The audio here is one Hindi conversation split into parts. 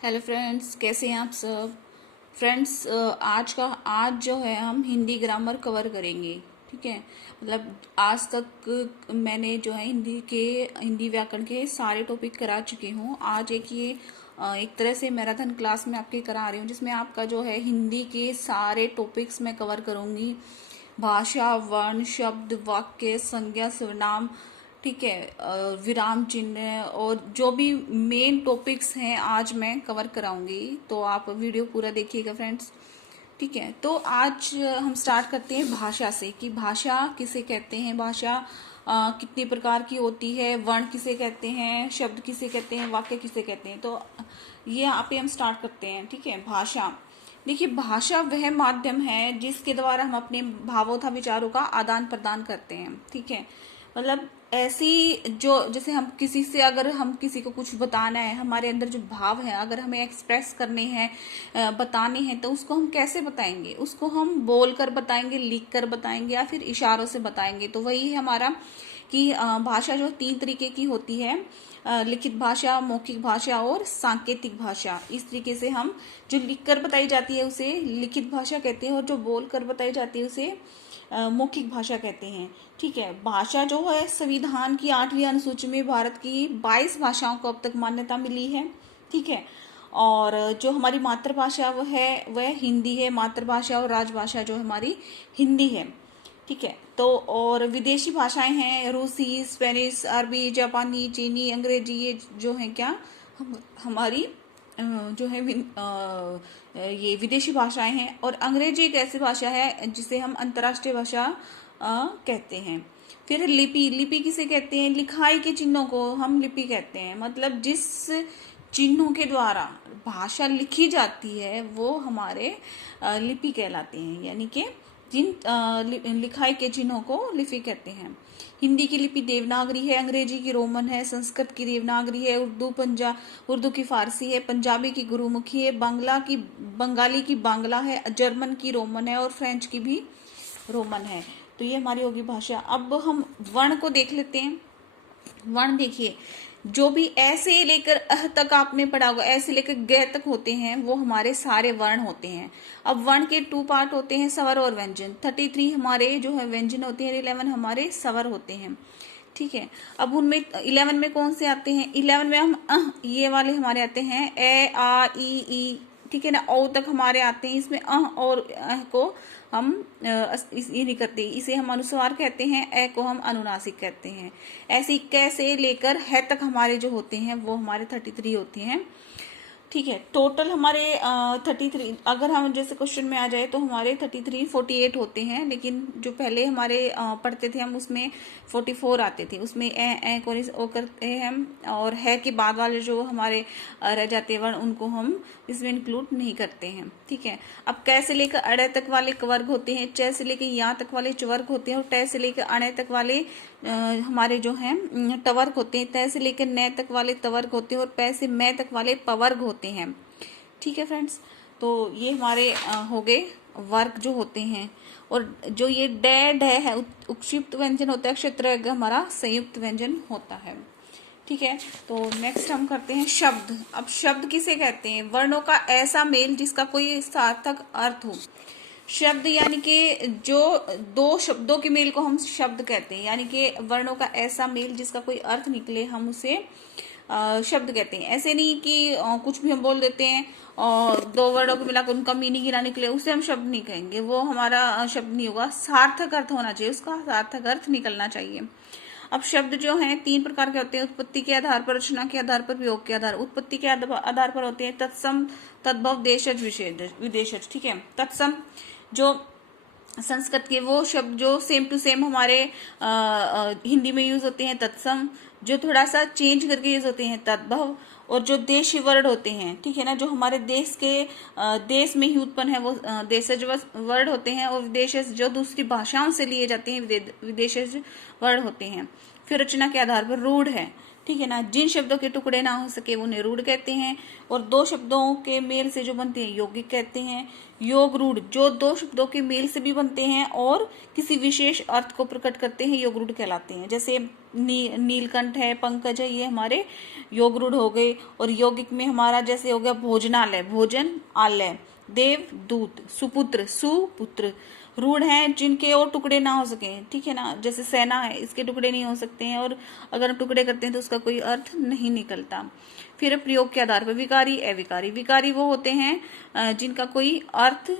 हेलो फ्रेंड्स, कैसे हैं आप सब। फ्रेंड्स, आज जो है हम हिंदी ग्रामर कवर करेंगे। ठीक है, मतलब आज तक मैंने जो है हिंदी व्याकरण के सारे टॉपिक करा चुकी हूँ। आज एक तरह से मैराथन क्लास में आपके करा रही हूँ, जिसमें आपका जो है हिंदी के सारे टॉपिक्स मैं कवर करूँगी। भाषा, वर्ण, शब्द, वाक्य, संज्ञा, सर्वनाम, ठीक है, विराम चिन्ह और जो भी मेन टॉपिक्स हैं आज मैं कवर कराऊंगी। तो आप वीडियो पूरा देखिएगा फ्रेंड्स। ठीक है, तो आज हम स्टार्ट करते हैं भाषा से कि भाषा किसे कहते हैं, भाषा कितनी प्रकार की होती है, वर्ण किसे कहते हैं, शब्द किसे कहते हैं, वाक्य किसे कहते हैं। तो ये यहाँ पे हम स्टार्ट करते हैं। ठीक है, भाषा। देखिए, भाषा वह माध्यम है जिसके द्वारा हम अपने भावों तथा विचारों का आदान प्रदान करते हैं। ठीक है, मतलब ऐसी जो जैसे अगर हम किसी को कुछ बताना है, हमारे अंदर जो भाव है अगर हमें एक्सप्रेस करने हैं, बताने हैं, तो उसको हम कैसे बताएंगे? उसको हम बोल कर बताएंगे, लिख कर बताएंगे या फिर इशारों से बताएंगे। तो वही है हमारा कि भाषा जो 3 तरीके की होती है, लिखित भाषा, मौखिक भाषा और सांकेतिक भाषा। इस तरीके से हम जो लिख कर बताई जाती है उसे लिखित भाषा कहते हैं और जो बोल कर बताई जाती है उसे मौखिक भाषा कहते हैं। ठीक है, भाषा जो है संविधान की 8वीं अनुसूची में भारत की 22 भाषाओं को अब तक मान्यता मिली है। ठीक है, और जो हमारी मातृभाषा वह हिंदी है। मातृभाषा और राजभाषा जो हमारी हिंदी है। ठीक है, तो और विदेशी भाषाएं हैं रूसी, स्पेनिश, अरबी, जापानी, चीनी, अंग्रेजी। ये जो है क्या हमारी जो है ये विदेशी भाषाएं हैं। और अंग्रेजी एक ऐसी भाषा है जिसे हम अंतर्राष्ट्रीय भाषा कहते हैं। फिर लिपि किसे कहते हैं? लिखाई के चिन्हों को हम लिपि कहते हैं। मतलब जिस चिन्हों के द्वारा भाषा लिखी जाती है वो हमारे लिपि कहलाते हैं, यानी कि जिन लिखाई के चिन्हों को लिपि कहते हैं। हिंदी की लिपि देवनागरी है, अंग्रेजी की रोमन है, संस्कृत की देवनागरी है, उर्दू की फारसी है, पंजाबी की गुरुमुखी है, बंगाली की बांग्ला है, जर्मन की रोमन है और फ्रेंच की भी रोमन है। तो ये हमारी होगी भाषा। अब हम वर्ण को देख लेते हैं। वर्ण देखिए, जो भी ऐसे लेकर अह तक आपने पढ़ा होगा, ऐसे लेकर ग तक होते हैं, वो हमारे सारे वर्ण होते हैं। अब वर्ण के 2 पार्ट होते हैं, स्वर और व्यंजन। 33 हमारे जो है व्यंजन होते हैं, 11 हमारे स्वर होते हैं। ठीक है, अब उनमें 11 में कौन से आते हैं? 11 में हम ये वाले हमारे आते हैं, ए आ ई। ठीक है ना, औ तक हमारे आते हैं। इसमें और को हम ये नहीं करते, इसे हम अनुस्वार कहते हैं, ए को हम अनुनासिक कहते हैं। ऐसे कैसे लेकर है तक हमारे जो होते हैं वो हमारे 33 होते हैं। ठीक है, टोटल हमारे 33, अगर हम जैसे क्वेश्चन में आ जाए तो हमारे 48 होते हैं। लेकिन जो पहले हमारे पढ़ते थे हम, उसमें 44 आते थे। उसमें ए को करते हैं हम, और है के बाद वाले जो हमारे रह जाते वर्ण उनको हम इसमें इंक्लूड नहीं करते हैं। ठीक है, अब कै से लेकर अड़े तक वाले वर्ग होते हैं, च से लेकर यहाँ तक वाले चवर्ग होते हैं, और टे से लेकर अणे तक वाले हमारे जो हैं टवर्ग होते हैं, तय से लेकर न तक वाले तवर्ग होते हैं, और पै से मै तक वाले पवर्ग होते हैं। ठीक है फ्रेंड्स, तो ये हमारे हो गए वर्ग जो होते हैं। और जो ये डे है उपक्षिप्त व्यंजन होता है, क्षेत्र हमारा संयुक्त व्यंजन होता है। ठीक है, तो नेक्स्ट हम करते हैं शब्द। अब शब्द किसे कहते हैं? वर्णों का ऐसा मेल जिसका कोई सार्थक अर्थ हो। शब्द यानी कि जो 2 शब्दों के मेल को हम शब्द कहते हैं, यानी कि वर्णों का ऐसा मेल जिसका कोई अर्थ निकले, हम उसे शब्द कहते हैं। ऐसे नहीं कि कुछ भी हम बोल देते हैं और 2 वर्णों को मिलाकर उनका मीनिंग ही ना निकले, उसे हम शब्द नहीं कहेंगे, वो हमारा शब्द नहीं होगा। सार्थक अर्थ होना चाहिए, उसका सार्थक अर्थ निकलना चाहिए। अब शब्द जो हैं 3 प्रकार के होते हैं, उत्पत्ति के आधार पर, रचना के आधार पर, प्रयोग के आधार। उत्पत्ति के आधार पर होते हैं तत्सम, तद्भव, देशज, विदेशज। ठीक है, तत्सम जो संस्कृत के वो शब्द जो सेम टू सेम हमारे हिंदी में यूज होते हैं तत्सम। जो थोड़ा सा चेंज करके यूज होते हैं तद्भव। और जो देशी वर्ड होते हैं, ठीक है ना, जो हमारे देश में ही उत्पन्न है वो देशज वर्ड होते हैं। और विदेशज जो दूसरी भाषाओं से लिए जाते हैं विदेशज वर्ड होते हैं। फिर रचना के आधार पर रूढ़ है। ठीक है ना। जिन शब्दों के टुकड़े ना हो सके उन्हें रूढ़ कहते हैं, और दो शब्दों के मेल से जो बनते हैं यौगिक कहते हैं। योग रूढ़ जो दो शब्दों के मेल से भी बनते हैं और किसी विशेष अर्थ को प्रकट करते हैं, योग रूढ़ कहलाते हैं। जैसे नीलकंठ है, पंकज है, ये हमारे योग रूढ़ हो गए। और यौगिक में हमारा जैसे हो गया भोजनालय, भोजन आलय, देव दूत, सुपुत्र सुपुत्र। रूढ़ हैं जिनके और टुकड़े ना हो सके, ठीक है ना। जैसे सेना है, इसके टुकड़े नहीं हो सकते हैं, और अगर हम टुकड़े करते हैं तो उसका कोई अर्थ नहीं निकलता। फिर प्रयोग के आधार पर विकारी अविकारी। विकारी वो होते हैं जिनका कोई अर्थ,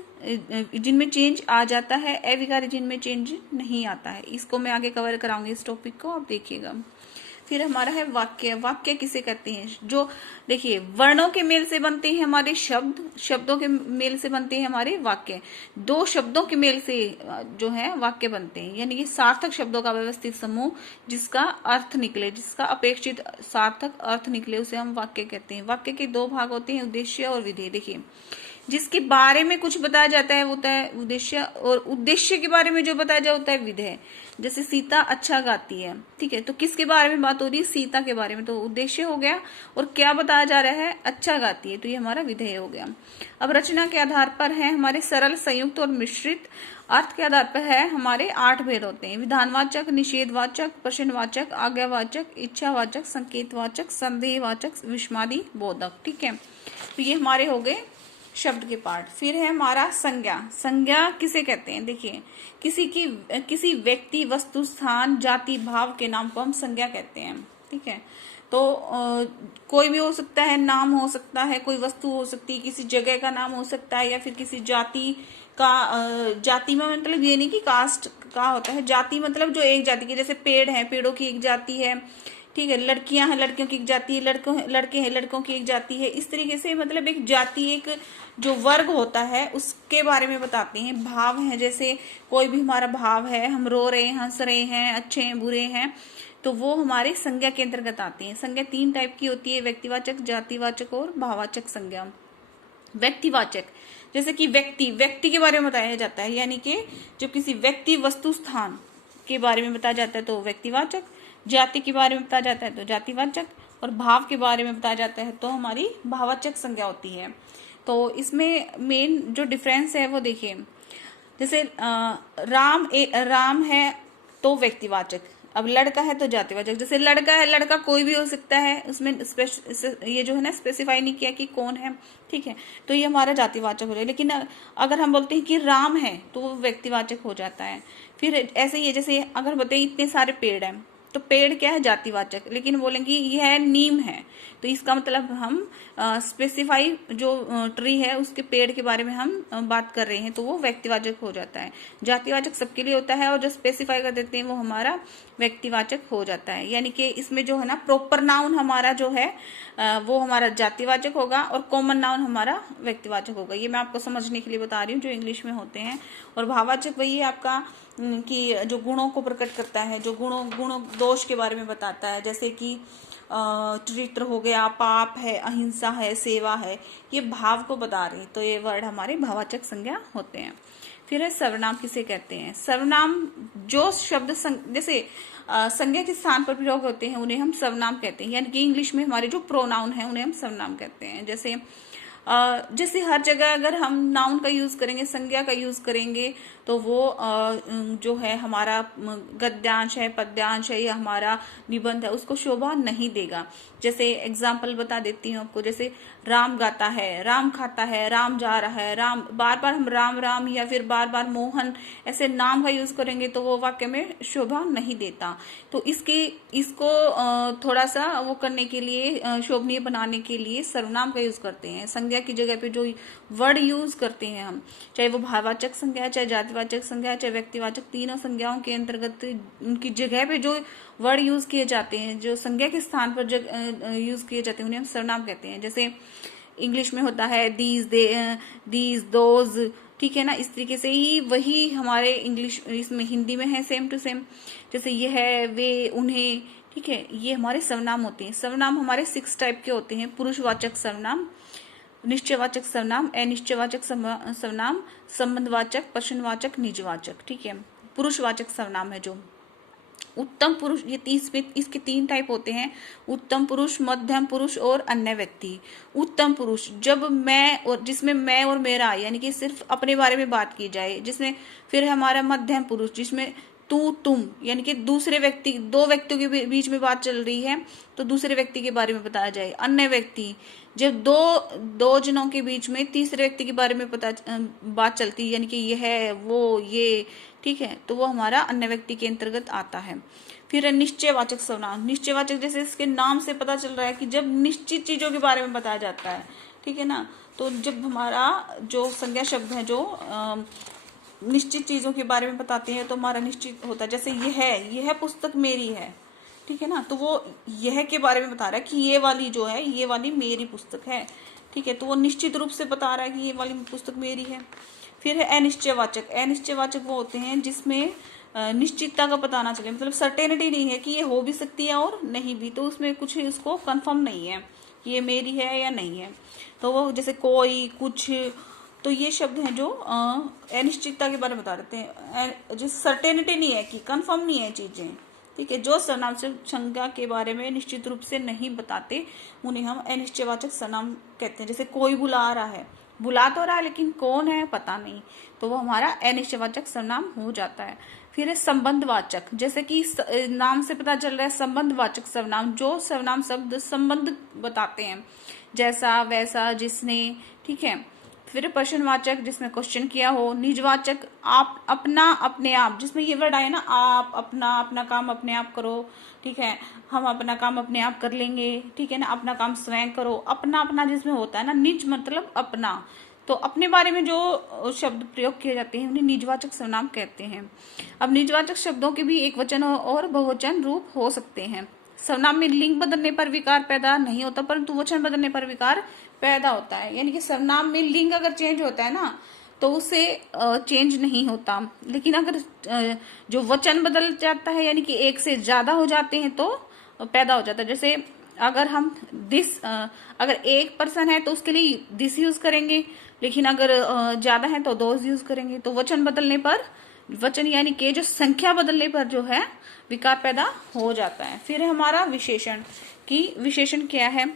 जिनमें चेंज आ जाता है, अविकारी जिनमें चेंज नहीं आता है। इसको मैं आगे कवर कराऊंगी इस टॉपिक को, आप देखिएगा। फिर हमारा है वाक्य। वाक्य किसे कहते हैं? जो देखिए वर्णों के मेल से बनते हैं हमारे शब्द, शब्दों के मेल से बनते हैं हमारे वाक्य। दो शब्दों के मेल से जो है वाक्य बनते हैं, यानी कि सार्थक शब्दों का व्यवस्थित समूह जिसका अर्थ निकले, जिसका अपेक्षित सार्थक अर्थ निकले, उसे हम वाक्य कहते हैं। वाक्य के दो भाग होते हैं, उद्देश्य और विधेय। देखिए जिसके बारे में कुछ बताया जाता है वो होता है उद्देश्य, और उद्देश्य के बारे में जो बताया जाता होता है विधेय। जैसे सीता अच्छा गाती है, ठीक है, तो किसके बारे में बात हो रही है? सीता के बारे में, तो उद्देश्य हो गया। और क्या बताया जा रहा है? अच्छा गाती है, तो ये हमारा विधेय हो गया। अब रचना के आधार पर है हमारे सरल, संयुक्त और मिश्रित। अर्थ के आधार पर है हमारे 8 भेद होते हैं: विधानवाचक, निषेधवाचक, प्रश्नवाचक, आज्ञावाचक, इच्छावाचक, संकेतवाचक, संदेहवाचक, विस्मयादि बोधक। ठीक है, तो ये हमारे हो गए शब्द के पार्ट। फिर है हमारा संज्ञा। संज्ञा किसे कहते हैं? देखिए किसी व्यक्ति, वस्तु, स्थान, जाति, भाव के नाम को हम संज्ञा कहते हैं। ठीक है, तो कोई भी हो सकता है, नाम हो सकता है, कोई वस्तु हो सकती है, किसी जगह का नाम हो सकता है, या फिर किसी जाति का। जाति में मतलब ये नहीं कि कास्ट का होता है, जाति मतलब जो एक जाति की, जैसे पेड़ है, पेड़ों की एक जाति है, ठीक है, लड़कियां हैं, लड़कियों की एक जाति है, लड़के हैं, लड़कों की एक जाति है। इस तरीके से मतलब एक जाति, एक जो वर्ग होता है उसके बारे में बताते हैं। भाव है, जैसे कोई भी हमारा भाव है, हम रो रहे हैं, हंस रहे हैं, अच्छे हैं, बुरे हैं, तो वो हमारे संज्ञा के अंतर्गत आते हैं। संज्ञा 3 टाइप की होती है: व्यक्तिवाचक, जातिवाचक और भाववाचक संज्ञा। व्यक्तिवाचक जैसे कि व्यक्ति के बारे में बताया जाता है, यानी कि जब किसी व्यक्ति, वस्तु, स्थान के बारे में बताया जाता है तो व्यक्तिवाचक। जाति के बारे में बताया जाता है तो जातिवाचक, और भाव के बारे में बताया जाता है तो हमारी भाववाचक संज्ञा होती है। तो इसमें मेन जो डिफरेंस है वो देखिए, जैसे राम है तो व्यक्तिवाचक, अब लड़का है तो जातिवाचक। जैसे लड़का है, लड़का कोई भी हो सकता है, उसमें ये जो है ना स्पेसिफाई नहीं किया कि कौन है, ठीक है, तो ये हमारा जातिवाचक हो जाए। लेकिन अगर हम बोलते हैं कि राम है तो वो व्यक्तिवाचक हो जाता है। फिर ऐसे ही है, जैसे अगर बताइए इतने सारे पेड़ हैं तो पेड़ क्या है? जातिवाचक। लेकिन बोलेंगे यह नीम है, तो इसका मतलब हम स्पेसिफाई जो ट्री है उसके पेड़ के बारे में हम बात कर रहे हैं, तो वो व्यक्तिवाचक हो जाता है। जातिवाचक सबके लिए होता है, और जो स्पेसिफाई कर देते हैं वो हमारा व्यक्तिवाचक हो जाता है। यानी कि इसमें जो है ना प्रॉपर नाउन हमारा जो है वो हमारा जातिवाचक होगा, और कॉमन नाउन हमारा व्यक्तिवाचक होगा। ये मैं आपको समझने के लिए बता रही हूँ, जो इंग्लिश में होते हैं। और भाववाचक वही है आपका कि जो गुणों को प्रकट करता है, जो गुण दोष के बारे में बताता है, जैसे कि चरित्र हो गया, पाप है, अहिंसा है, सेवा है, ये भाव को बता रहे हैं, तो ये वर्ड हमारे भाववाचक संज्ञा होते हैं। फिर है सर्वनाम किसे कहते हैं? सर्वनाम जो शब्द जैसे संज्ञा के स्थान पर प्रयोग होते हैं उन्हें हम सर्वनाम कहते हैं। यानी कि इंग्लिश में हमारे जो प्रोनाउन है उन्हें हम सर्वनाम कहते हैं। जैसे हर जगह अगर हम नाउन का यूज करेंगे, संज्ञा का यूज करेंगे, तो वो जो है हमारा गद्यांश है, पद्यांश है, या हमारा निबंध है, उसको शोभा नहीं देगा। जैसे एग्जाम्पल बता देती हूँ आपको, जैसे राम गाता है, राम खाता है, राम जा रहा है, राम, बार बार हम राम राम या फिर बार बार मोहन ऐसे नाम का यूज करेंगे तो वो वाक्य में शोभा नहीं देता। तो इसको थोड़ा सा वो करने के लिए, शोभनीय बनाने के लिए सर्वनाम का यूज करते हैं। संज्ञा की जगह पे जो वर्ड यूज करते हैं हम, चाहे वो भाववाचक संज्ञा, चाहे जातिवाचक संज्ञा, चाहे व्यक्तिवाचक, तीनों संज्ञाओं के अंतर्गत उनकी जगह पे जो वर्ड यूज किए जाते हैं, जो संज्ञा के स्थान पर यूज किए जाते हैं, उन्हें हम सर्वनाम कहते हैं। जैसे इंग्लिश में होता है दीज दोज, ठीक है ना, इस तरीके से ही वही हमारे इंग्लिश इसमें हिंदी में है सेम टू सेम। जैसे ये है, वे, उन्हें, ठीक है, ये हमारे सर्वनाम होते हैं। सर्वनाम हमारे 6 टाइप के होते हैं: पुरुषवाचक सर्वनाम, निश्चयवाचक सर्वनाम, अनिश्चयवाचक सर्वनाम, संबंधवाचक, प्रश्नवाचक, निजवाचक। ठीक है, पुरुषवाचक सर्वनाम है जो उत्तम पुरुष, ये इसके 3 टाइप होते हैं, उत्तम पुरुष, मध्यम पुरुष और अन्य व्यक्ति। उत्तम पुरुष जब मैं और जिसमें मैं और मेरा यानी कि सिर्फ अपने बारे में बात की जाए, जिसमें फिर हमारा मध्यम पुरुष जिसमें तू तुम यानी कि दूसरे व्यक्ति, 2 व्यक्तियों के बीच में बात चल रही है तो दूसरे व्यक्ति के बारे में बताया जाए। अन्य व्यक्ति जब दो जनों के बीच में तीसरे व्यक्ति के बारे में बात चलती है यानी कि ये है वो ये, ठीक है, तो वो हमारा अन्य व्यक्ति के अंतर्गत आता है। फिर है निश्चयवाचक सर्वनाम। निश्चयवाचक जैसे इसके नाम से पता चल रहा है कि जब निश्चित चीजों के बारे में बताया जाता है, ठीक है ना, तो जब हमारा जो संज्ञा शब्द है जो निश्चित चीजों के बारे में बताते हैं तो हमारा निश्चित होता है। जैसे यह पुस्तक मेरी है, ठीक है ना, तो वो यह के बारे में बता रहा है कि ये वाली जो है ये वाली मेरी पुस्तक है, ठीक है, तो वो निश्चित रूप से बता रहा है कि ये वाली पुस्तक मेरी है। फिर है अनिश्चयवाचक। अनिश्चयवाचक वो होते हैं जिसमें निश्चितता का पता ना चले, मतलब सर्टेनिटी नहीं है कि ये हो भी सकती है और नहीं भी, तो उसमें कुछ उसको कंफर्म नहीं है कि ये मेरी है या नहीं है, तो वो जैसे कोई कुछ, तो ये शब्द हैं जो अनिश्चितता के बारे में बता देते हैं, जो सर्टेनिटी नहीं है कि कंफर्म नहीं है चीजें, ठीक है, जो सर्वनाम से संज्ञा के बारे में निश्चित रूप से नहीं बताते उन्हें हम अनिश्चयवाचक सर्वनाम कहते हैं। जैसे कोई बुला रहा है, बुला तो रहा है लेकिन कौन है पता नहीं, तो वो हमारा अनिश्चयवाचक सर्वनाम हो जाता है। फिर है संबंधवाचक, जैसे कि नाम से पता चल रहा है संबंधवाचक सर्वनाम, जो सर्वनाम शब्द संबंध बताते हैं, जैसा वैसा जिसने, ठीक है। फिर प्रश्नवाचक जिसमें क्वेश्चन किया हो। निजवाचक आप, अपना, अपने आप, जिसमें ये वर्ड आए ना, आप, अपना, अपना काम अपने आप करो, ठीक है, हम अपना काम अपने आप कर लेंगे, ठीक है ना, अपना काम स्वयं करो। अपना अपना जिसमें होता है ना, निज मतलब अपना, तो अपने बारे में जो शब्द प्रयोग किए जाते हैं उन्हें निजवाचक सर्वनाम कहते हैं। अब निजवाचक शब्दों के भी एक वचन और बहुवचन रूप हो सकते हैं। सर्वनाम में लिंग बदलने पर विकार पैदा नहीं होता, परंतु वचन बदलने पर विकार पैदा होता है। यानी कि सर्वनाम में लिंग अगर चेंज होता है ना तो उससे चेंज नहीं होता, लेकिन अगर जो वचन बदल जाता है यानी कि एक से ज्यादा हो जाते हैं तो पैदा हो जाता है। जैसे अगर हम अगर एक पर्सन है तो उसके लिए दिस यूज करेंगे, लेकिन अगर ज्यादा है तो दोज यूज करेंगे। तो वचन बदलने पर, वचन यानी कि जो संख्या बदलने पर जो है विकार पैदा हो जाता है। फिर है हमारा विशेषण, कि विशेषण क्या है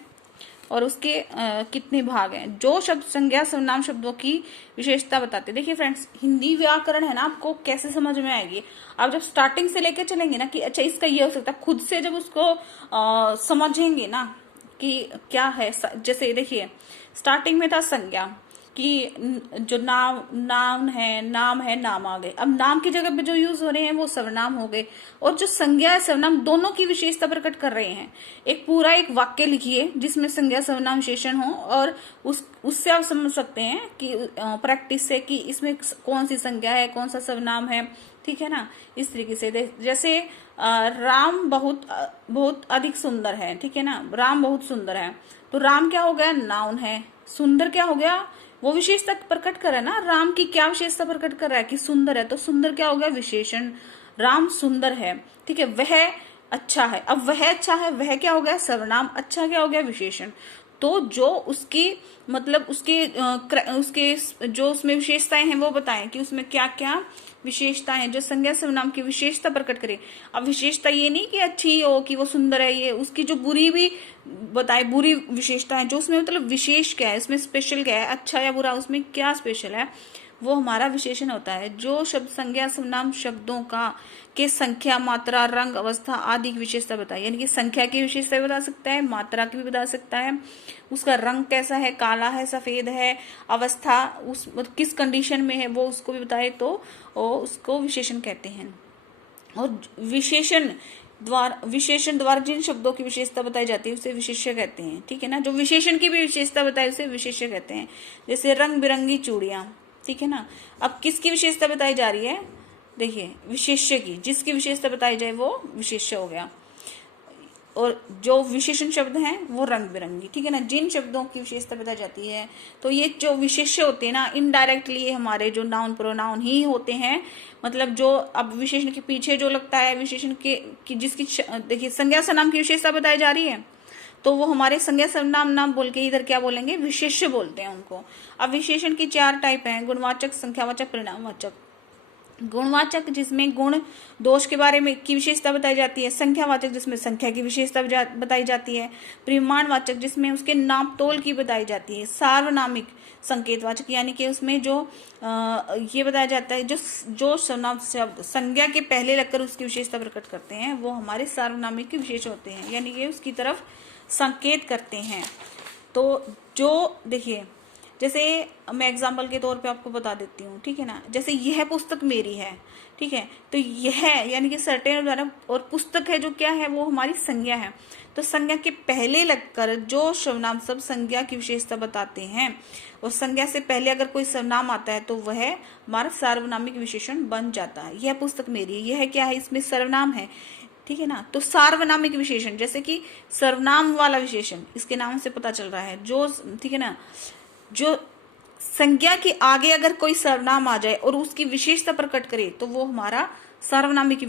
और उसके कितने भाग हैं। जो शब्द संज्ञा सर्वनाम शब्दों की विशेषता बताते हैं। देखिए फ्रेंड्स, हिंदी व्याकरण है ना, आपको कैसे समझ में आएगी, आप जब स्टार्टिंग से लेके चलेंगे ना कि अच्छा इसका ये हो सकता है, खुद से जब उसको समझेंगे ना कि क्या है। जैसे देखिए स्टार्टिंग में था संज्ञा, कि जो नाम है, नाम आ गए। अब नाम की जगह पे जो यूज हो रहे हैं वो सर्वनाम हो गए, और जो संज्ञा है सर्वनाम दोनों की विशेषता प्रकट कर रहे हैं। एक पूरा एक वाक्य लिखिए जिसमें संज्ञा सर्वनाम विशेषण हो, और उससे आप समझ सकते हैं कि प्रैक्टिस से कि इसमें कौन सी संज्ञा है, कौन सा सर्वनाम है, ठीक है ना। इस तरीके से जैसे राम बहुत अधिक सुंदर है, ठीक है ना, राम बहुत सुंदर है, तो राम क्या हो गया, नाउन है। सुंदर क्या हो गया, वो विशेषता प्रकट कर रहा है ना, राम की क्या विशेषता प्रकट कर रहा है कि सुंदर है, तो सुंदर क्या हो गया, विशेषण। राम सुंदर है, ठीक है, वह अच्छा है। अब वह अच्छा है, वह क्या हो गया, सर्वनाम। अच्छा क्या हो गया, विशेषण। तो जो उसकी मतलब उसके जो उसमें विशेषताएं हैं वो बताएं कि उसमें क्या क्या विशेषताएं हैं जो संज्ञा सर्वनाम की विशेषता प्रकट करे। अब विशेषता ये नहीं कि अच्छी हो कि वो सुंदर है, ये उसकी जो बुरी भी बताए, बुरी विशेषता है जो उसमें मतलब विशेष क्या है, उसमें स्पेशल क्या है, अच्छा या बुरा उसमें क्या स्पेशल है, वो हमारा विशेषण होता है। जो शब्द संज्ञा सर्वनाम शब्दों का के संख्या, मात्रा, रंग, अवस्था आदि की विशेषता बताए, यानी कि संख्या की विशेषता बता सकता है, मात्रा की भी बता सकता है, उसका रंग कैसा है, काला है, सफेद है, अवस्था उस किस कंडीशन में है वो उसको भी बताए, तो उसको विशेषण कहते हैं। और विशेषण द्वारा जिन शब्दों की विशेषता बताई जाती है उसे विशेष्य कहते हैं, ठीक है ना। जो विशेषण की भी विशेषता बताए उसे विशेष्य कहते हैं। जैसे रंग बिरंगी चूड़ियां, ठीक है ना। अब किसकी विशेषता बताई जा रही है, देखिए विशेष्य की, जिसकी विशेषता बताई जाए वो विशेष्य हो गया। और जो विशेषण शब्द हैं वो रंग बिरंगी, ठीक है ना। जिन शब्दों की विशेषता बताई जाती है, तो ये जो विशेष्य होते हैं ना, इनडायरेक्टली हमारे जो नाउन प्रोनाउन ही होते हैं। मतलब जो अब विशेषण के पीछे जो लगता है विशेषण की जिसकी देखिए संज्ञा सर्वनाम की विशेषता बताई जा रही है, तो वो हमारे संज्ञा सर्वनाम नाम बोल के इधर क्या बोलेंगे, विशेष्य बोलते हैं उनको। अब विशेषण की 4 टाइप हैं, गुणवाचक, संख्यावाचक, परिणामवाचक। गुणवाचक जिसमें गुण दोष के बारे में की विशेषता बताई जाती है, संख्यावाचक जिसमें संख्या की विशेषता बताई जाती है, परिमाणवाचक जिसमें उसके नाप तोल की बताई जाती है, सार्वनामिक संकेतवाचक यानी कि उसमें जो ये बताया जाता है जो जो सर्वनाम शब्द संज्ञा के पहले लगकर उसकी विशेषता प्रकट करते हैं वो हमारे सार्वनामिक के विशेष होते हैं, यानी कि उसकी तरफ संकेत करते हैं। तो जो देखिए जैसे मैं एग्जाम्पल के तौर पे आपको बता देती हूँ, ठीक है ना, जैसे यह पुस्तक मेरी है, ठीक है, तो यह यानी कि सर्टेन द्वारा, और पुस्तक है जो क्या है वो हमारी संज्ञा है। तो संज्ञा के पहले लगकर जो सर्वनाम शब्द संज्ञा की विशेषता बताते हैं और संज्ञा से पहले अगर कोई सर्वनाम आता है तो वह हमारा सार्वनामिक विशेषण बन जाता है। यह पुस्तक मेरी है, यह क्या है, इसमें सर्वनाम है, ठीक है ना। तो सार्वनामिक विशेषण जैसे कि सर्वनाम वाला विशेषण इसके नाम से पता चल रहा है जो, ठीक है ना, जो संज्ञा के आगे अगर कोई सर्वनाम आ जाए और उसकी विशेषता प्रकट करे तो वो हमारा सार्वनामिक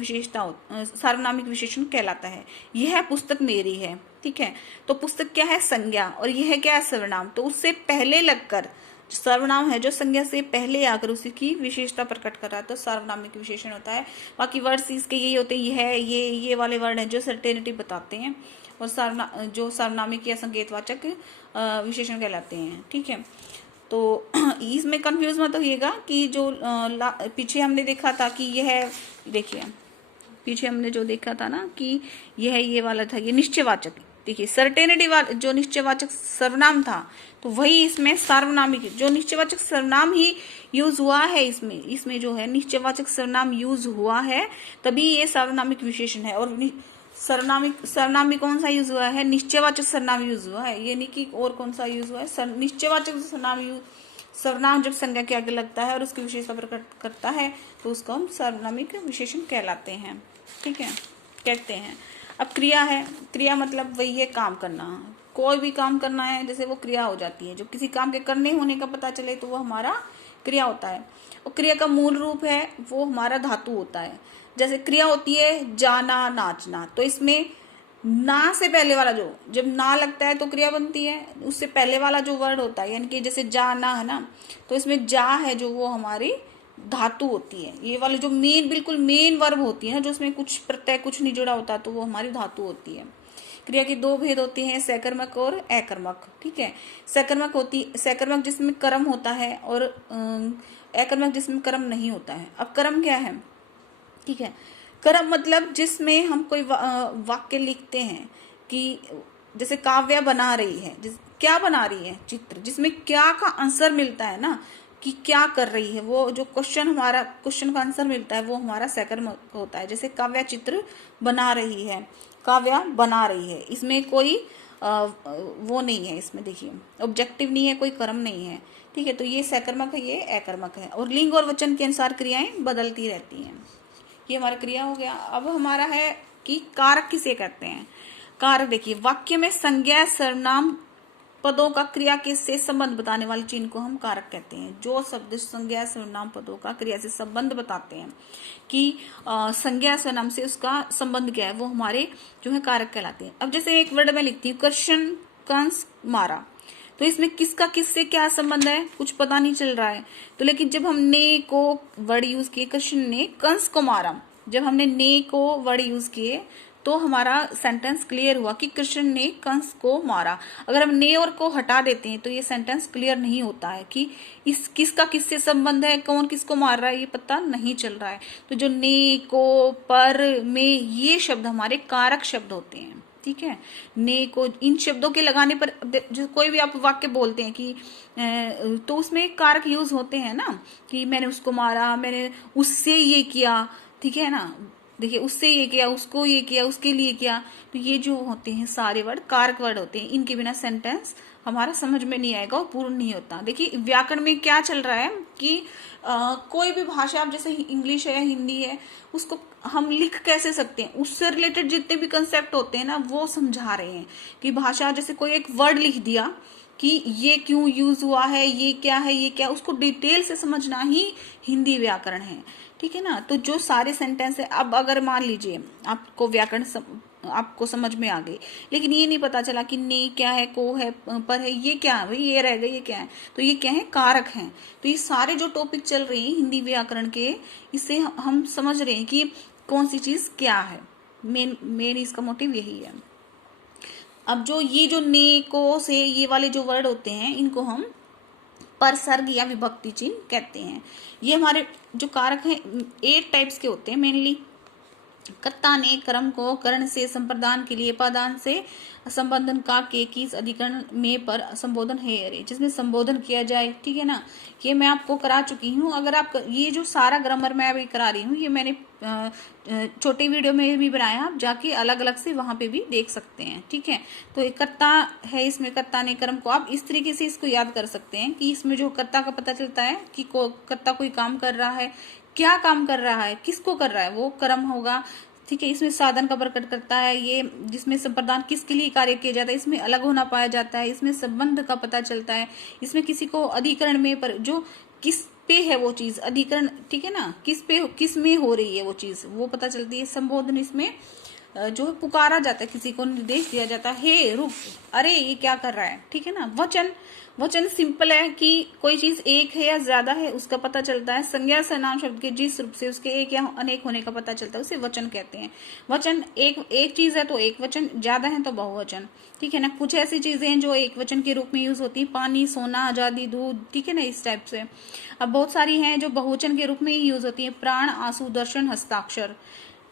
सार्वनामिक विशेषण कहलाता है। यह पुस्तक मेरी है, ठीक है, तो पुस्तक क्या है, संज्ञा, और यह क्या है, सर्वनाम। तो उससे पहले लगकर सर्वनाम है जो संज्ञा से पहले आकर उसकी विशेषता प्रकट कर रहा है तो सार्वनामिक विशेषण होता है। बाकी वर्ड्स इसके यही होते हैं, ये वाले वर्ड हैं जो सर्टेनिटी बताते हैं और जो सार्वनामिक या संकेतवाचक विशेषण कहलाते हैं, ठीक है। तो इसमें कंफ्यूज मत होइएगा कि जो पीछे हमने देखा था कि यह, देखिए पीछे हमने जो देखा था ना कि यह ये वाला था, ये निश्चयवाचक, देखिए सर्टेनिटी वाला जो निश्चयवाचक सर्वनाम था तो वही इसमें सार्वनामिक जो निश्चयवाचक सर्वनाम ही यूज हुआ है, इसमें जो है निश्चयवाचक सर्वनाम यूज हुआ है तभी ये सार्वनामिक विशेषण है। और सर्वनाम में कौन सा यूज हुआ है, निश्चयवाचक सर्वनाम यूज हुआ है, ये नहीं कि और कौन सा यूज हुआ है। निश्चयवाचक सर्वनाम जब संज्ञा के आगे लगता है और उसकी विशेषता प्रकट करता है तो उसको हम सार्वनामिक विशेषण कहलाते हैं, ठीक है, कहते हैं। अब क्रिया है, क्रिया मतलब वही है काम करना, कोई भी काम करना है जैसे वो क्रिया हो जाती है। जो किसी काम के करने होने का पता चले तो वो हमारा क्रिया होता है। और क्रिया का मूल रूप है वो हमारा धातु होता है। जैसे क्रिया होती है जाना, नाचना, तो इसमें ना से पहले वाला जो, जब ना लगता है तो क्रिया बनती है, उससे पहले वाला जो वर्ड होता है यानी कि जैसे जाना है ना, तो इसमें जा है जो वो हमारी धातु होती है। ये वाले जो बिल्कुल मेन वर्ब होती है ना, जो उसमें कुछ प्रत्यय कुछ नहीं जुड़ा होता तो वो हमारी धातु होती है। क्रिया के दो भेद होते हैं, सकर्मक और अकर्मक, ठीक है। सकर्मक जिसमें कर्म होता है और अकर्मक जिसमें कर्म नहीं होता है। अब कर्म क्या है, ठीक है, कर्म मतलब जिसमें हम कोई वाक्य लिखते हैं कि जैसे काव्या बना रही है, क्या बना रही है, चित्र, जिसमें क्या का आंसर मिलता है ना कि क्या कर रही है, वो जो क्वेश्चन का आंसर मिलता है वो हमारा सकर्मक होता है। जैसे काव्या चित्र बना रही है, काव्या बना रही है, इसमें कोई वो नहीं है, इसमें देखिए ऑब्जेक्टिव नहीं है, कोई कर्म नहीं है, ठीक है। तो ये सकर्मक है, ये अकर्मक है। और लिंग और वचन के अनुसार क्रियाएं बदलती रहती हैं। ये हमारा क्रिया हो गया। अब हमारा है कि कारक किसे कहते हैं। कारक देखिए, वाक्य में संज्ञा सर्वनाम पदों का क्रिया के से संबंध बताने वाले चिन्ह को हम कारक कहते हैं। जो शब्द संज्ञा सर्वनाम पदों का क्रिया से संबंध बताते हैं कि संज्ञा सर्वनाम से उसका संबंध क्या है, वो हमारे जो है कारक कहलाते हैं। अब जैसे एक वर्ड में लिखती हूँ कृष्ण कंस मारा, तो इसमें किसका किससे क्या संबंध है कुछ पता नहीं चल रहा है। तो लेकिन जब हमने को वर्ड यूज किए, कृष्ण ने कंस को मारा, जब हमने ने को वर्ड यूज किए तो हमारा सेंटेंस क्लियर हुआ कि कृष्ण ने कंस को मारा। अगर हम ने और को हटा देते हैं तो ये सेंटेंस क्लियर नहीं होता है कि इस किसका किससे संबंध है, कौन किसको मार रहा है, ये पता नहीं चल रहा है। तो जो ने को पर में ये शब्द हमारे कारक शब्द होते हैं, ठीक है। ने को इन शब्दों के लगाने पर जो कोई भी आप वाक्य बोलते हैं कि तो उसमें कारक यूज होते हैं ना कि मैंने उसको मारा, मैंने उससे ये किया, ठीक है ना, देखिए उससे ये किया, उसको ये किया, उसके लिए किया। तो ये जो होते हैं सारे वर्ड कारक वर्ड होते हैं, इनके बिना सेंटेंस हमारा समझ में नहीं आएगा और पूर्ण नहीं होता। देखिए व्याकरण में क्या चल रहा है कि कोई भी भाषा, आप जैसे इंग्लिश है या हिंदी है, उसको हम लिख कैसे सकते हैं, उससे रिलेटेड जितने भी कंसेप्ट होते हैं ना वो समझा रहे हैं कि भाषा, जैसे कोई एक वर्ड लिख दिया कि ये क्यों यूज हुआ है, ये क्या है, ये क्या, उसको डिटेल से समझना ही हिंदी व्याकरण है। ठीक है ना। तो जो सारे सेंटेंस है, अब अगर मान लीजिए आपको व्याकरण आपको समझ में आ गई, लेकिन ये नहीं पता चला कि ने क्या है, को है, पर है, ये क्या है भाई, ये रह गए, ये क्या है, तो ये क्या है, कारक हैं। तो ये सारे जो टॉपिक चल रहे हैं हिंदी व्याकरण के, इससे हम समझ रहे हैं कि कौन सी चीज क्या है। मेन मेन इसका मोटिव यही है। अब जो ये जो ने, को, से, ये वाले जो वर्ड होते हैं, इनको हम परसर्ग या विभक्ति चिन्ह कहते हैं। ये हमारे जो कारक हैं 8 टाइप्स के होते हैं मेनली। कर्ता ने कर्म को कर्ण से संप्रदान के लिए पादान से संबंधन का के किस अधिकरण में पर संबोधन है अरे, जिसमें संबोधन किया जाए। ठीक है ना। ये मैं आपको करा चुकी हूँ। अगर आप ये जो सारा ग्रामर मैं अभी करा रही हूँ, ये मैंने छोटे वीडियो में भी बनाया, आप जाके अलग अलग से वहां पे भी देख सकते हैं। ठीक है। तो एक कर्ता है, इसमें कर्ता ने कर्म को, आप इस तरीके से इसको याद कर सकते हैं कि इसमें जो कर्ता का पता चलता है कि कर्ता कोई काम कर रहा है, क्या काम कर रहा है, किसको कर रहा है, वो कर्म होगा। ठीक है। इसमें साधन का प्रकट करता है, ये जिसमें संप्रदान किसके लिए कार्य किया जाता है, इसमें अलग होना पाया जाता है, इसमें संबंध का पता चलता है, इसमें किसी को अधिकरण में पर जो किस पे है वो चीज, अधिकरण, ठीक है ना, किस पे किस में हो रही है वो चीज, वो पता चलती है। संबोधन इसमें जो है पुकारा जाता है, किसी को निर्देश दिया जाता है, हे रुक, अरे ये क्या कर रहा है। ठीक है ना। वचन, वचन सिंपल है कि कोई चीज एक है या ज्यादा है उसका पता चलता है। संज्ञा सर्वनाम शब्द के जिस रूप से उसके एक या अनेक होने का पता चलता है उसे वचन कहते हैं। वचन एक चीज है तो एक वचन, ज्यादा है तो बहुवचन। ठीक है ना। कुछ ऐसी चीजें हैं जो एक वचन के रूप में यूज होती है, पानी, सोना, आजादी, दूध। ठीक है ना, इस टाइप से। अब बहुत सारी हैं जो बहुवचन के रूप में ही यूज होती है, प्राण, आंसू, दर्शन, हस्ताक्षर।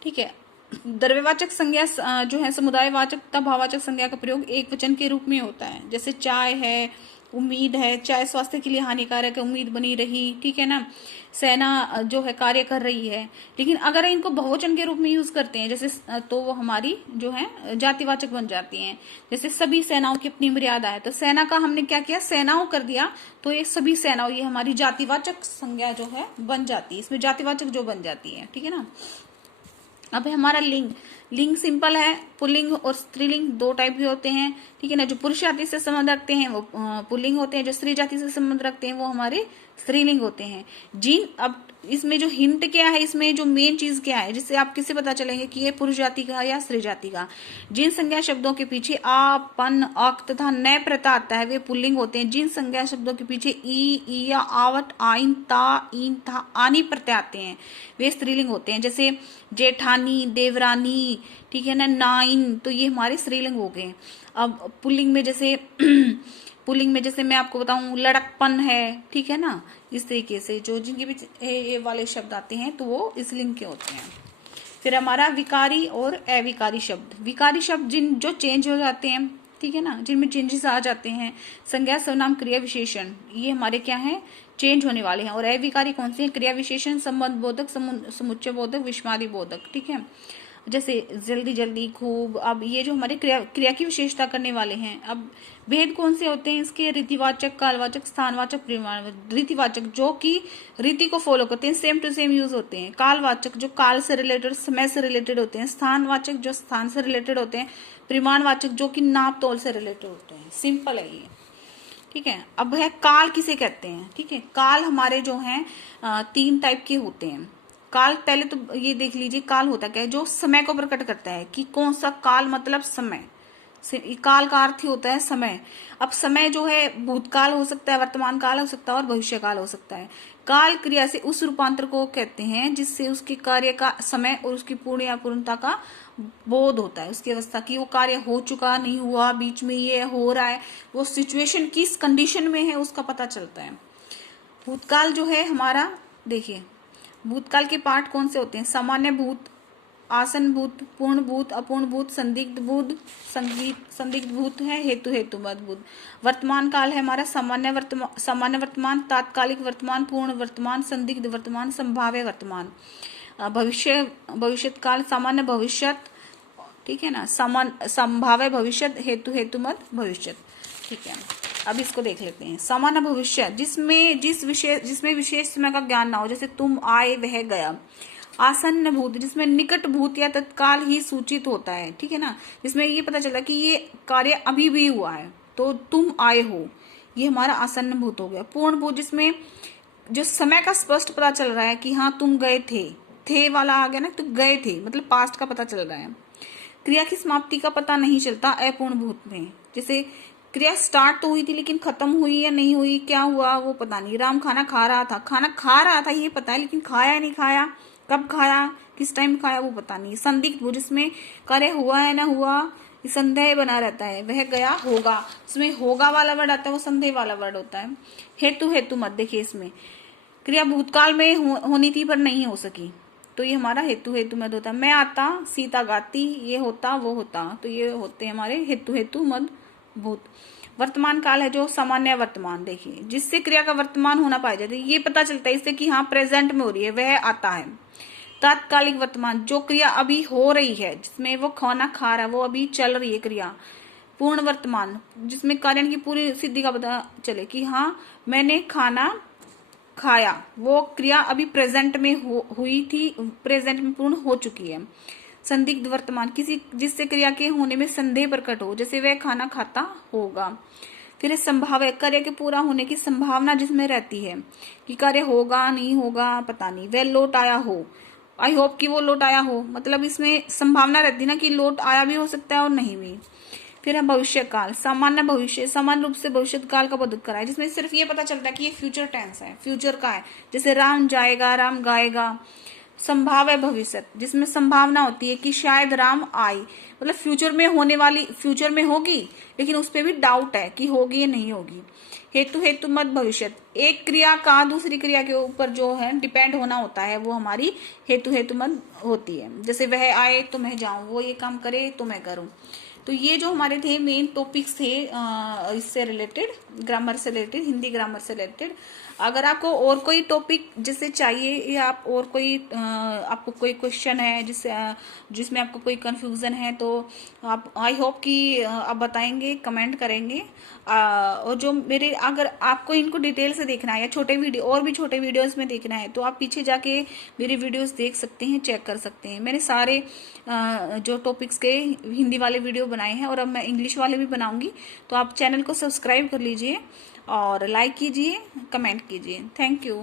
ठीक है। द्रव्यवाचक संज्ञा जो है समुदायवाचक तथा भाववाचक संज्ञा का प्रयोग एक वचन के रूप में होता है, जैसे चाय है, उम्मीद है, चाय स्वास्थ्य के लिए हानिकारक है, उम्मीद बनी रही। ठीक है ना। सेना जो है कार्य कर रही है। लेकिन अगर इनको बहुवचन के रूप में यूज करते हैं जैसे, तो वो हमारी जो है जातिवाचक बन जाती हैं। जैसे सभी सेनाओं की अपनी मर्यादा है, तो सेना का हमने क्या किया, सेनाओं कर दिया, तो ये सभी सेनाओं, ये हमारी जातिवाचक संज्ञा जो है बन जाती है, इसमें जातिवाचक जो बन जाती है। ठीक है ना। अब है हमारा लिंग। लिंग सिंपल है, पुल्लिंग और स्त्रीलिंग 2 टाइप के होते हैं। ठीक है ना। जो पुरुष जाति से संबंध रखते हैं वो पुल्लिंग होते हैं, जो स्त्री जाति से संबंध रखते हैं वो हमारे स्त्रीलिंग होते हैं। जिन, अब इसमें जो हिंट क्या है, इसमें जो मेन चीज क्या है जिससे आप किससे पता चलेंगे कि ये पुरुष जाति का या स्त्री जाति का, जिन संज्ञा शब्दों के पीछे आ, पन, अक तथा न प्रत्यय आता है वे पुल्लिंग होते हैं। जिन संज्ञा शब्दों के पीछे ई या आवट, आइन, ता, इन, था, आनी प्रत्यय आते हैं वे स्त्रीलिंग होते हैं। जैसे जेठानी, देवरानी, ठीक है ना, नाइन, तो ये हमारे स्त्रीलिंग हो गए। अब पुल्लिंग में जैसे पुल्लिंग में जैसे मैं आपको बताऊं, लड़कपन है। ठीक है ना। इस तरीके से जो जिनके भी ये वाले शब्द आते हैं तो वो इस लिंग के होते हैं। फिर हमारा विकारी और अविकारी शब्द। विकारी शब्द जिन जो चेंज हो जाते हैं, ठीक है ना, जिनमें चेंजेस आ जाते हैं, संज्ञा, सर्वनाम, क्रिया विशेषण, ये हमारे क्या है, चेंज होने वाले हैं। और अविकारी कौन से हैं, क्रिया विशेषण, संबंध बोधक, समुच्चय बोधक, विस्मादी बोधक। ठीक है। जैसे जल्दी जल्दी, खूब। अब ये जो हमारे क्रिया की विशेषता करने वाले हैं। अब भेद कौन से होते हैं इसके, रीतिवाचक, कालवाचक, स्थानवाचक, परिमाणवाचक। रीतिवाचक जो कि रीति को फॉलो करते हैं, सेम टू सेम यूज होते हैं। कालवाचक जो काल से रिलेटेड, समय से रिलेटेड होते हैं। स्थानवाचक जो स्थान से रिलेटेड होते हैं। परिमाणवाचक जो कि नाप तोल से रिलेटेड होते हैं। सिंपल है ये। ठीक है। अब है काल किसे कहते हैं। ठीक है। काल हमारे जो हैं 3 टाइप के होते हैं। काल, पहले तो ये देख लीजिए काल होता क्या है, जो समय को प्रकट करता है कि कौन सा काल, मतलब समय। काल का अर्थ ही होता है समय। अब समय जो है भूतकाल हो सकता है, वर्तमान काल हो सकता है और भविष्य काल हो सकता है। काल क्रिया से उस रूपांतर को कहते हैं जिससे उसके कार्य का समय और उसकी पूर्ण या पूर्णता का बोध होता है, उसकी अवस्था की वो कार्य हो चुका, नहीं हुआ, बीच में ये हो रहा है, वो सिचुएशन किस कंडीशन में है उसका पता चलता है। भूतकाल जो है हमारा, देखिए भूतकाल के पार्ट कौन से होते हैं, सामान्य भूत, आसन भूत, पूर्ण भूत, अपूर्ण भूत, संदिग्ध भूत, संदिग्ध भूत है, हेतुमत भूत। वर्तमान काल है हमारा सामान्य वर्तमान, तात्कालिक वर्तमान, पूर्ण वर्तमान, संदिग्ध वर्तमान, संभाव्य वर्तमान। भविष्यत काल, सामान्य भविष्यत, ठीक है ना, संभाव्य भविष्यत, हेतुमत भविष्यत। ठीक है। अब इसको देख लेते हैं। सामान्य भविष्य जिसमें विशेष समय का ज्ञान ना हो, जैसे तुम आए, वह गया। आसन्न भूत जिसमें निकट भूत या तत्काल ही सूचित होता है। ठीक है ना, जिसमें ये पता चला कि ये कार्य अभी भी हुआ है। तो तुम आए हो, ये हमारा आसन्न भूत हो गया। पूर्ण भूत जिसमें जो समय का स्पष्ट पता चल रहा है कि हाँ तुम गए थे वाला आ गया ना, तो गए थे मतलब पास्ट का पता चल रहा है। क्रिया की समाप्ति का पता नहीं चलता अपूर्ण भूत में। जैसे क्रिया स्टार्ट तो हुई थी लेकिन खत्म हुई या नहीं हुई, क्या हुआ वो पता नहीं। राम खाना खा रहा था ये पता है, लेकिन खाया नहीं खाया, कब खाया, किस टाइम खाया वो पता नहीं। संदिग्ध भूत जिसमें कार्य हुआ है ना हुआ संदेह बना रहता है, वह गया होगा, उसमें होगा वाला वर्ड आता है, वो संदेह वाला वर्ड होता है। हेतु मत देखिए, इसमें क्रिया भूतकाल में होनी थी पर नहीं हो सकी, तो ये हमारा हेतु मत होता है। मैं आता, सीता गाती, ये होता वो होता, तो ये होते हमारे हेतु मत भूत। वर्तमान काल है जो सामान्य वर्तमान, देखिए जिससे क्रिया का वर्तमान होना पाया जाता है, ये पता चलता है इससे कि हाँ प्रेजेंट में हो रही है, वह आता है। तात्कालिक वर्तमान जो क्रिया अभी हो रही है, जिसमें वो खाना खा रहा है, वो अभी चल रही है क्रिया। पूर्ण वर्तमान जिसमें कार्य की पूरी सिद्धि का पता चले कि हाँ मैंने खाना खाया, वो क्रिया अभी प्रेजेंट में हुई थी, प्रेजेंट में पूर्ण हो चुकी है। संदिग्ध वर्तमान किसी जिससे क्रिया के होने में संदेह प्रकट हो, जैसे वह खाना खाता होगा। फिर संभाव्य कार्य के पूरा होने की संभावना जिसमें रहती है कि कार्य होगा नहीं होगा पता नहीं। वह लौट आया हो, आई होप कि वो लौट आया हो, मतलब इसमें संभावना रहती है ना कि लौट आया भी हो सकता है और नहीं भी। फिर है भविष्य काल, सामान्य भविष्य, सामान्य रूप से भविष्य काल का बोधित करा है, जिसमें सिर्फ ये पता चलता है कि ये फ्यूचर टेंस है, फ्यूचर का है। जैसे राम जाएगा, राम गाएगा। संभाव्य भविष्य जिसमें संभावना होती है कि शायद राम आए, मतलब फ्यूचर में होने वाली, फ्यूचर में होगी लेकिन उस पर भी डाउट है कि होगी या नहीं होगी। हेतु मत भविष्य, एक क्रिया का दूसरी क्रिया के ऊपर जो है डिपेंड होना होता है, वो हमारी हेतु मत होती है। जैसे वह आए तो मैं जाऊं, वो ये काम करे तो मैं करूं। तो ये जो हमारे थे मेन टॉपिक्स थे इससे रिलेटेड, ग्रामर से रिलेटेड, हिंदी ग्रामर से रिलेटेड। अगर आपको और कोई टॉपिक जिससे चाहिए या आप और कोई आपको कोई क्वेश्चन है जिसमें आपको कोई कंफ्यूजन है, तो आप आई होप कि आप बताएंगे, कमेंट करेंगे। और जो मेरे, अगर आपको इनको डिटेल से देखना है या छोटे वीडियो और भी छोटे वीडियोस में देखना है, तो आप पीछे जाके मेरे वीडियोस देख सकते हैं, चेक कर सकते हैं। मैंने सारे जो टॉपिक्स के हिंदी वाले वीडियो बनाए हैं और अब मैं इंग्लिश वाले भी बनाऊंगी, तो आप चैनल को सब्सक्राइब कर लीजिए और लाइक कीजिए, कमेंट कीजिए। Thank you.